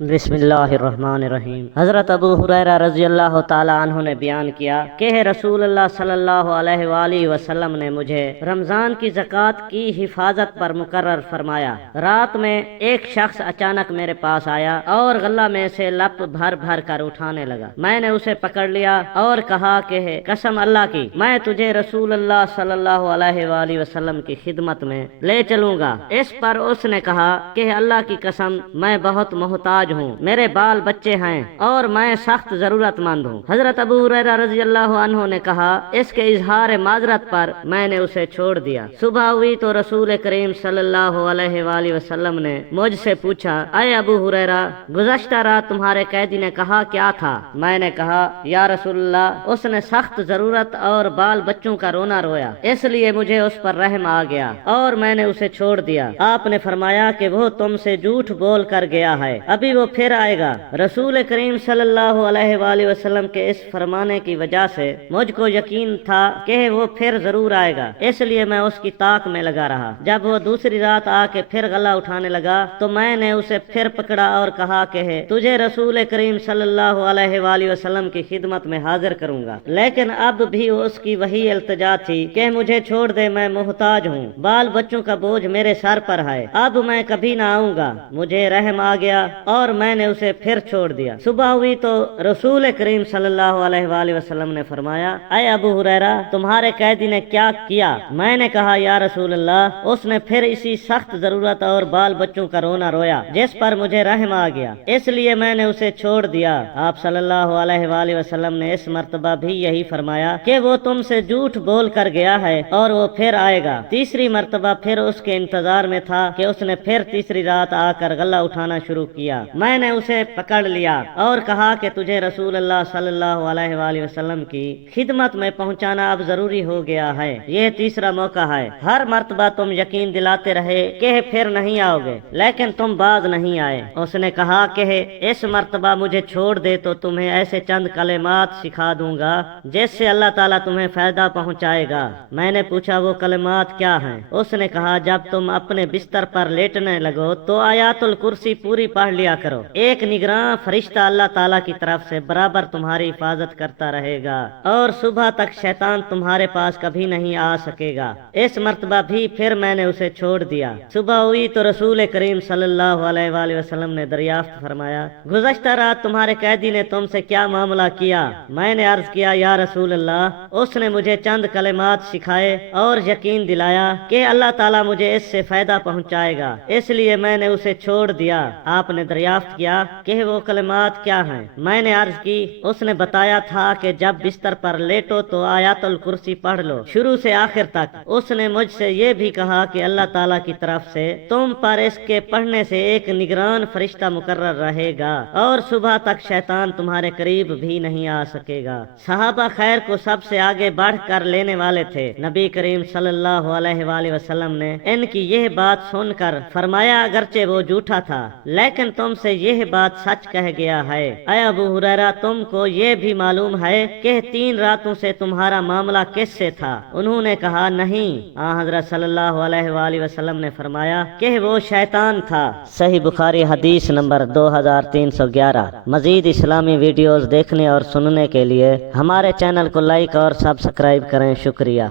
بسم اللہ الرحمن الرحیم۔ حضرت ابو ہریرہ رضی اللہ تعالی عنہ نے بیان کیا کہ رسول اللہ صلی اللہ علیہ وآلہ وسلم نے مجھے رمضان کی زکوٰۃ کی حفاظت پر مقرر فرمایا۔ رات میں ایک شخص اچانک میرے پاس آیا اور غلہ میں سے لپ بھر بھر کر اٹھانے لگا۔ میں نے اسے پکڑ لیا اور کہا کہ قسم اللہ کی، میں تجھے رسول اللہ صلی اللہ علیہ وآلہ وسلم کی خدمت میں لے چلوں گا۔ اس پر اس نے کہا کہ اللہ کی قسم، میں بہت محتاج ہوں، میرے بال بچے ہیں اور میں سخت ضرورت مند ہوں۔ حضرت ابو ہریرہ رضی اللہ عنہ نے کہا، اس کے اظہار معذرت پر میں نے اسے چھوڑ دیا۔ صبح ہوئی تو رسول کریم صلی اللہ علیہ وآلہ وسلم نے مجھ سے پوچھا، اے ابو ہریرہ، گزشتہ رات تمہارے قیدی نے کہا کیا تھا؟ میں نے کہا، یا رسول اللہ، اس نے سخت ضرورت اور بال بچوں کا رونا رویا، اس لیے مجھے اس پر رحم آ گیا اور میں نے اسے چھوڑ دیا۔ آپ نے فرمایا کہ وہ تم سے جھوٹ بول کر گیا ہے، ابھی وہ پھر آئے گا۔ رسول کریم صلی اللہ علیہ وآلہ وسلم کے اس فرمانے کی وجہ سے مجھ کو یقین تھا کہ وہ پھر ضرور آئے گا، اس لیے میں اس کی طاق میں لگا رہا۔ جب وہ دوسری رات آ کے پھر غلہ اٹھانے لگا تو میں نے اسے پھر پکڑا اور کہا کہ تجھے رسول کریم صلی اللہ علیہ وآلہ وسلم کی خدمت میں حاضر کروں گا، لیکن اب بھی اس کی وہی التجا تھی کہ مجھے چھوڑ دے، میں محتاج ہوں، بال بچوں کا بوجھ میرے سر پر ہے، اب میں کبھی نہ آؤں گا۔ مجھے رحم آ گیا اور میں نے اسے پھر چھوڑ دیا۔ صبح ہوئی تو رسول کریم صلی اللہ علیہ وآلہ وسلم نے فرمایا، اے ابو ہریرہ، تمہارے قیدی نے کیا کیا؟ میں نے کہا، یا رسول اللہ، اس نے پھر اسی سخت ضرورت اور بال بچوں کا رونا رویا جس پر مجھے رحم آ گیا، اس لیے میں نے اسے چھوڑ دیا۔ آپ صلی اللہ علیہ وآلہ وسلم نے اس مرتبہ بھی یہی فرمایا کہ وہ تم سے جھوٹ بول کر گیا ہے اور وہ پھر آئے گا۔ تیسری مرتبہ پھر اس کے انتظار میں تھا کہ اس نے پھر تیسری رات آ کر غلہ اٹھانا شروع کیا۔ میں نے اسے پکڑ لیا اور کہا کہ تجھے رسول اللہ صلی اللہ علیہ وآلہ وسلم کی خدمت میں پہنچانا اب ضروری ہو گیا ہے، یہ تیسرا موقع ہے۔ ہر مرتبہ تم یقین دلاتے رہے کہ پھر نہیں آؤ گے، لیکن تم باز نہیں آئے۔ اس نے کہا کہ اس مرتبہ مجھے چھوڑ دے تو تمہیں ایسے چند کلمات سکھا دوں گا جس سے اللہ تعالیٰ تمہیں فائدہ پہنچائے گا۔ میں نے پوچھا، وہ کلمات کیا ہیں؟ اس نے کہا، جب تم اپنے بستر پر لیٹنے لگو تو آیات الکرسی پوری پڑھ لیا کرو، ایک نگراں فرشتہ اللہ تعالیٰ کی طرف سے برابر تمہاری حفاظت کرتا رہے گا اور صبح تک شیطان تمہارے پاس کبھی نہیں آ سکے گا۔ اس مرتبہ بھی پھر میں نے اسے چھوڑ دیا۔ صبح ہوئی تو رسول کریم صلی اللہ علیہ وآلہ وسلم نے دریافت فرمایا، گزشتہ رات تمہارے قیدی نے تم سے کیا معاملہ کیا؟ میں نے عرض کیا، یا رسول اللہ، اس نے مجھے چند کلمات سکھائے اور یقین دلایا کہ اللہ تعالیٰ مجھے اس سے فائدہ پہنچائے گا، اس لیے میں نے اسے چھوڑ دیا۔ آپ نے دریافت کیا کہ وہ کلمات کیا ہیں؟ میں نے عرض کی، اس نے بتایا تھا کہ جب بستر پر لیٹو تو آیات الکرسی پڑھ لو شروع سے آخر تک۔ اس نے مجھ سے یہ بھی کہا کہ اللہ تعالیٰ کی طرف سے تم پر اس کے پڑھنے سے ایک نگران فرشتہ مقرر رہے گا اور صبح تک شیطان تمہارے قریب بھی نہیں آ سکے گا۔ صحابہ خیر کو سب سے آگے بڑھ کر لینے والے تھے۔ نبی کریم صلی اللہ علیہ وآلہ وسلم نے ان کی یہ بات سن کر فرمایا، اگرچہ وہ جھوٹا تھا لیکن تم سے یہ بات سچ کہہ گیا ہے۔ اے ابو ہریرہ، تم کو یہ بھی معلوم ہے کہ 3 راتوں سے تمہارا معاملہ کس سے تھا؟ انہوں نے کہا، نہیں۔ حضرت صلی اللہ علیہ وآلہ وسلم نے فرمایا کہ وہ شیطان تھا۔ صحیح بخاری حدیث نمبر 2311۔ مزید اسلامی ویڈیوز دیکھنے اور سننے کے لیے ہمارے چینل کو لائک اور سبسکرائب کریں۔ شکریہ۔